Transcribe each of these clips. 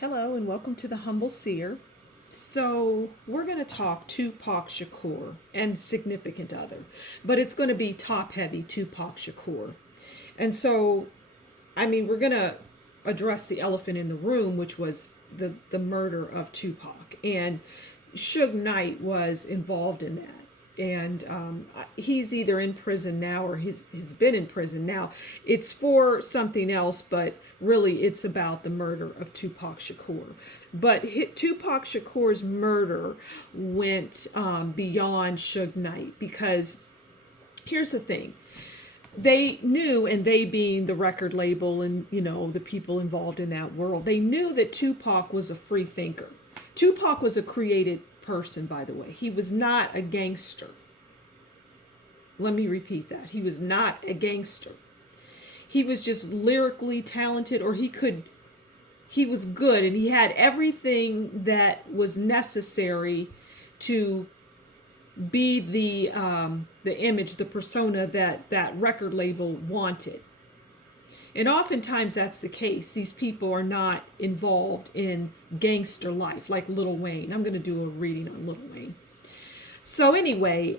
Hello and welcome to the Humble Seer. So, we're going to talk Tupac Shakur and significant other, but it's going to be top heavy Tupac Shakur. And so, we're going to address the elephant in the room, which was the murder of Tupac. And Suge Knight was involved in that. And he's either in prison now or he's been in prison now. It's for something else, but really it's about the murder of Tupac Shakur. But Tupac Shakur's murder went beyond Suge Knight because here's the thing. They knew, and they being the record label and, the people involved in that world, they knew that Tupac was a free thinker. Tupac was a created person, by the way. He was not a gangster. Let me repeat that. He was not a gangster. He was just lyrically talented, or he was good, and he had everything that was necessary to be the image, the persona that record label wanted. And oftentimes that's the case. These people are not involved in gangster life like Lil Wayne. I'm going to do a reading on Lil Wayne. So anyway,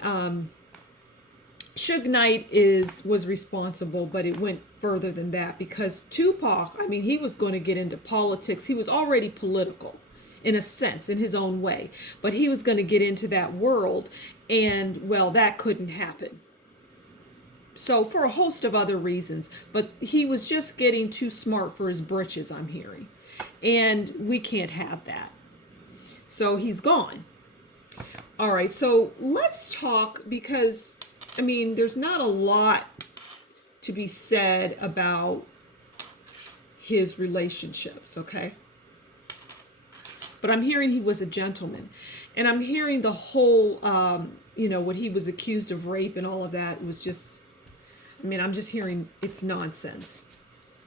Suge Knight was responsible, but it went further than that because Tupac, he was going to get into politics. He was already political in a sense, in his own way, but he was going to get into that world, and well, that couldn't happen. So for a host of other reasons, but he was just getting too smart for his britches, I'm hearing. And we can't have that. So he's gone. All right, so let's talk because, there's not a lot to be said about his relationships, okay? But I'm hearing he was a gentleman. And I'm hearing the whole, what he was accused of rape and all of that was just, I'm just hearing it's nonsense.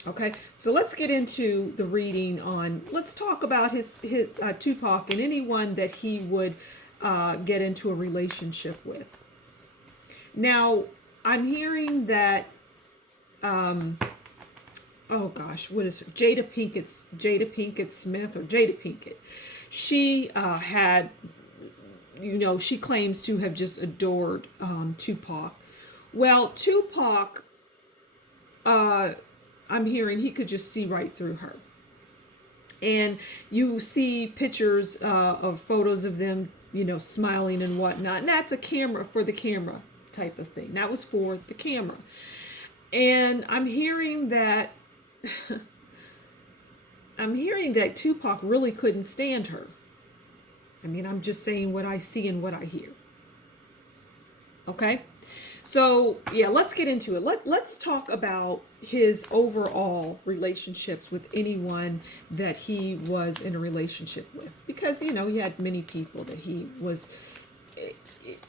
Okay, so let's get into the reading let's talk about his Tupac and anyone that he would get into a relationship with. Now, I'm hearing that, what is her? Jada Pinkett Smith or Jada Pinkett. She had, she claims to have just adored Tupac. Well, Tupac, I'm hearing he could just see right through her. And you see pictures of photos of them, smiling and whatnot. And that's for the camera type of thing. That was for the camera. And I'm hearing that Tupac really couldn't stand her. I'm just saying what I see and what I hear. Okay? So, yeah, let's get into it. Let's talk about his overall relationships with anyone that he was in a relationship with. Because, he had many people that he was,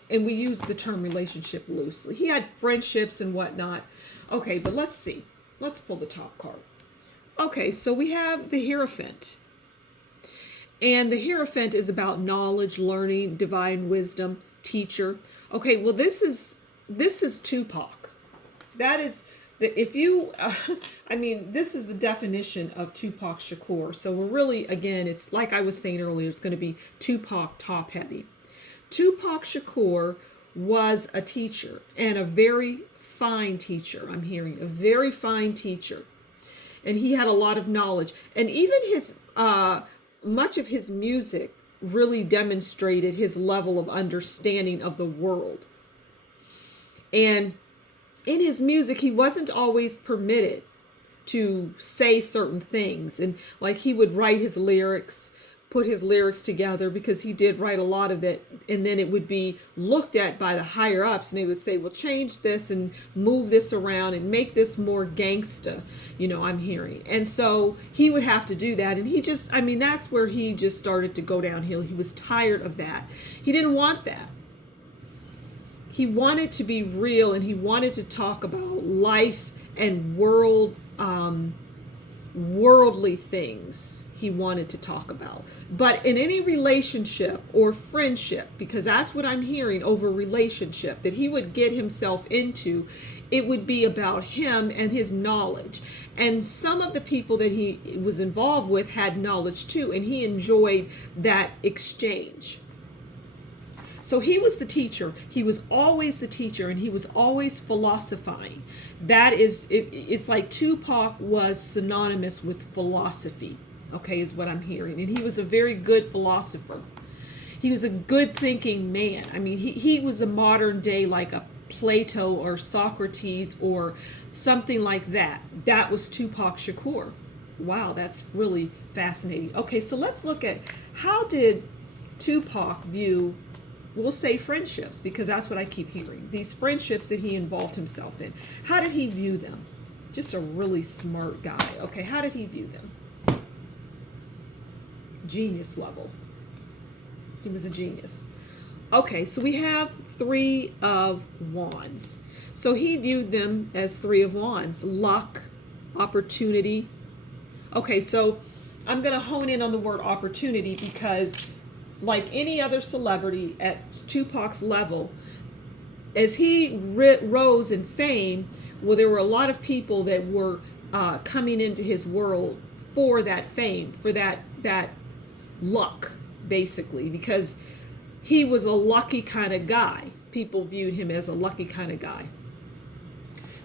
and we use the term relationship loosely. He had friendships and whatnot. Okay, but let's see. Let's pull the top card. Okay, so we have the Hierophant. And the Hierophant is about knowledge, learning, divine wisdom, teacher. Okay, well, this is Tupac. That is this is the definition of Tupac Shakur. So we're really, again, it's like I was saying earlier, it's going to be Tupac top heavy. Tupac Shakur was a teacher, and a very fine teacher. I'm hearing a very fine teacher, and he had a lot of knowledge, and even his much of his music really demonstrated his level of understanding of the world. And in his music, he wasn't always permitted to say certain things. And like he would write his lyrics, put his lyrics together, because he did write a lot of it. And then it would be looked at by the higher ups, and they would say, well, change this and move this around and make this more gangsta, I'm hearing. And so he would have to do that. And he just, that's where he just started to go downhill. He was tired of that. He didn't want that. He wanted to be real, and he wanted to talk about life and worldly things. he wanted to talk about. But in any relationship or friendship, because that's what I'm hearing over relationship that he would get himself into, it would be about him and his knowledge. And some of the people that he was involved with had knowledge too, and he enjoyed that exchange. So he was the teacher. He was always the teacher, and he was always philosophizing. That is, it's like Tupac was synonymous with philosophy, okay, is what I'm hearing. And he was a very good philosopher. He was a good thinking man. I mean, he was a modern day, like a Plato or Socrates or something like that. That was Tupac Shakur. Wow, that's really fascinating. Okay, so let's look at how did Tupac view, we'll say friendships, because that's what I keep hearing. These friendships that he involved himself in. How did he view them? Just a really smart guy. Okay, how did he view them? Genius level. He was a genius. Okay, so we have 3 of Wands. So he viewed them as 3 of Wands. Luck, opportunity. Okay, so I'm going to hone in on the word opportunity because like any other celebrity at Tupac's level, as he rose in fame, well, there were a lot of people that were coming into his world for that fame, for that luck, basically, because he was a lucky kind of guy. People viewed him as a lucky kind of guy.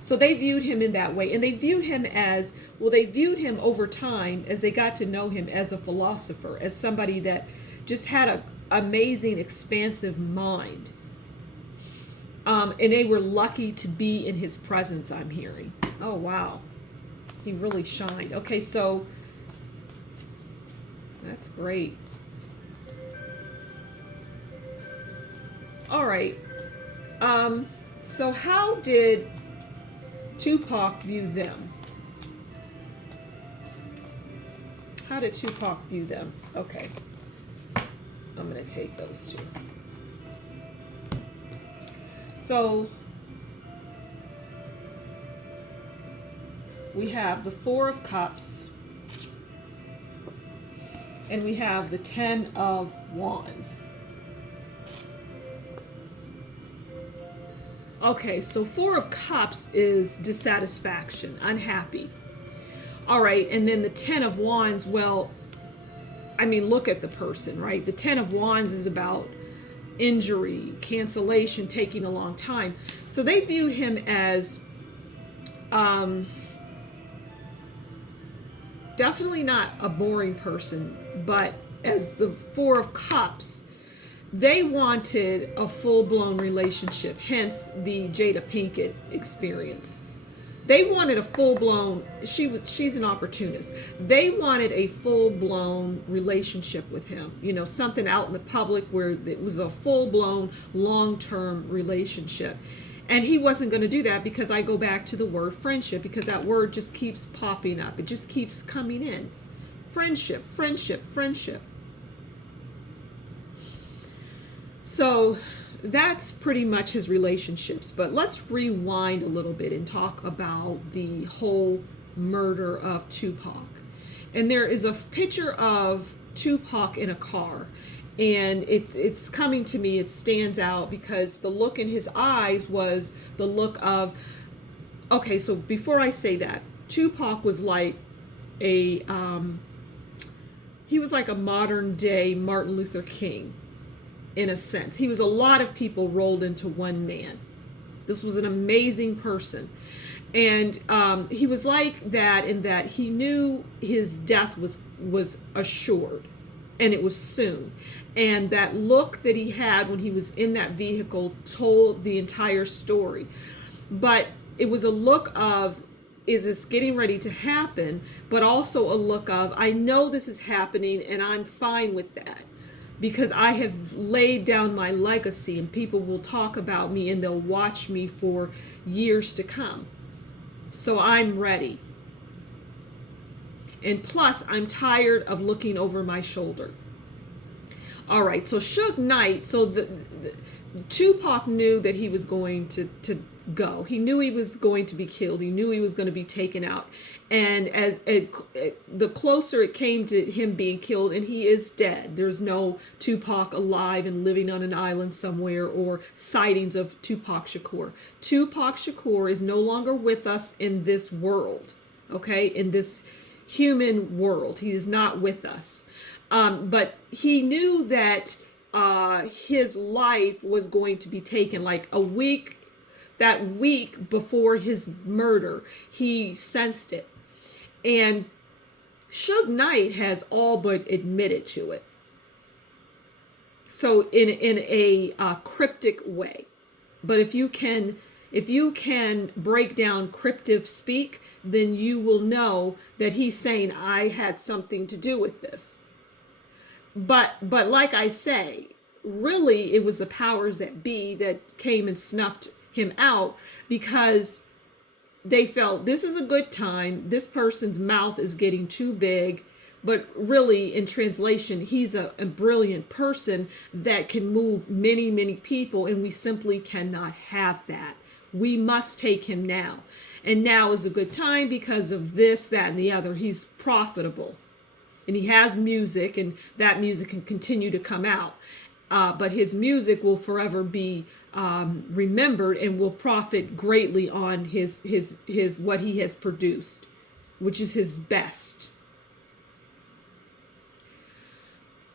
So they viewed him in that way. And they viewed him as, well, they viewed him over time as they got to know him as a philosopher, as somebody that just had an amazing, expansive mind. And they were lucky to be in his presence, I'm hearing. Oh, wow. He really shined. Okay, so that's great. All right. So how did Tupac view them? How did Tupac view them? Okay. I'm going to take those 2. So we have the 4 of Cups and we have the 10 of Wands. Okay, so 4 of Cups is dissatisfaction, unhappy. All right, and then the 10 of Wands, well, I mean, look at the person, right? The 10 of Wands is about injury, cancellation, taking a long time. So they viewed him as definitely not a boring person, but as the 4 of Cups, they wanted a full-blown relationship, hence the Jada Pinkett experience. They wanted a full-blown, she's an opportunist. They wanted a full-blown relationship with him. You know, something out in the public where it was a full-blown, long-term relationship. And he wasn't going to do that because I go back to the word friendship, because that word just keeps popping up. It just keeps coming in. Friendship, friendship, friendship. So that's pretty much his relationships. But let's rewind a little bit and talk about the whole murder of Tupac. And there is a picture of Tupac in a car. And it's coming to me, it stands out because the look in his eyes was the look of, okay, so before I say that, Tupac was like he was like a modern day Martin Luther King. In a sense, he was a lot of people rolled into one man. This was an amazing person, and he was like that in that he knew his death was assured, and it was soon. And that look that he had when he was in that vehicle told the entire story. But it was a look of, is this getting ready to happen? But also a look of, I know this is happening, and I'm fine with that. Because I have laid down my legacy and people will talk about me and they'll watch me for years to come. So I'm ready. And plus, I'm tired of looking over my shoulder. All right, so Suge Knight, so the Tupac knew that he was going to go. He knew he was going to be killed. He knew he was going to be taken out. And the closer it came to him being killed, and he is dead. There's no Tupac alive and living on an island somewhere, or sightings of Tupac Shakur. Tupac Shakur is no longer with us in this world, okay? In this human world. He is not with us. But he knew that his life was going to be taken, like that week before his murder. He sensed it. And Suge Knight has all but admitted to it. So in a cryptic way. But if you can break down cryptic speak, then you will know that he's saying, I had something to do with this. But like I say, really it was the powers that be that came and snuffed him out, because they felt this is a good time. This person's mouth is getting too big. But really, in translation, he's a brilliant person that can move many, many people, and we simply cannot have that. We must take him now. And now is a good time because of this, that, and the other. He's profitable. And he has music, and that music can continue to come out. But his music will forever be remembered and will profit greatly on his what he has produced, which is his best.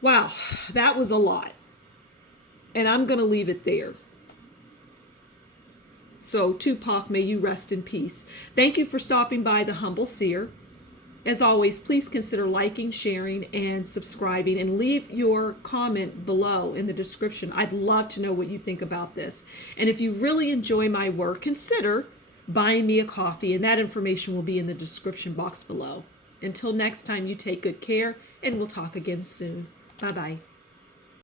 Wow, that was a lot. And I'm going to leave it there. So, Tupac, may you rest in peace. Thank you for stopping by the Humble Seer. As always, please consider liking, sharing, and subscribing, and leave your comment below in the description. I'd love to know what you think about this. And if you really enjoy my work, consider buying me a coffee, and that information will be in the description box below. Until next time, you take good care, and we'll talk again soon. Bye-bye.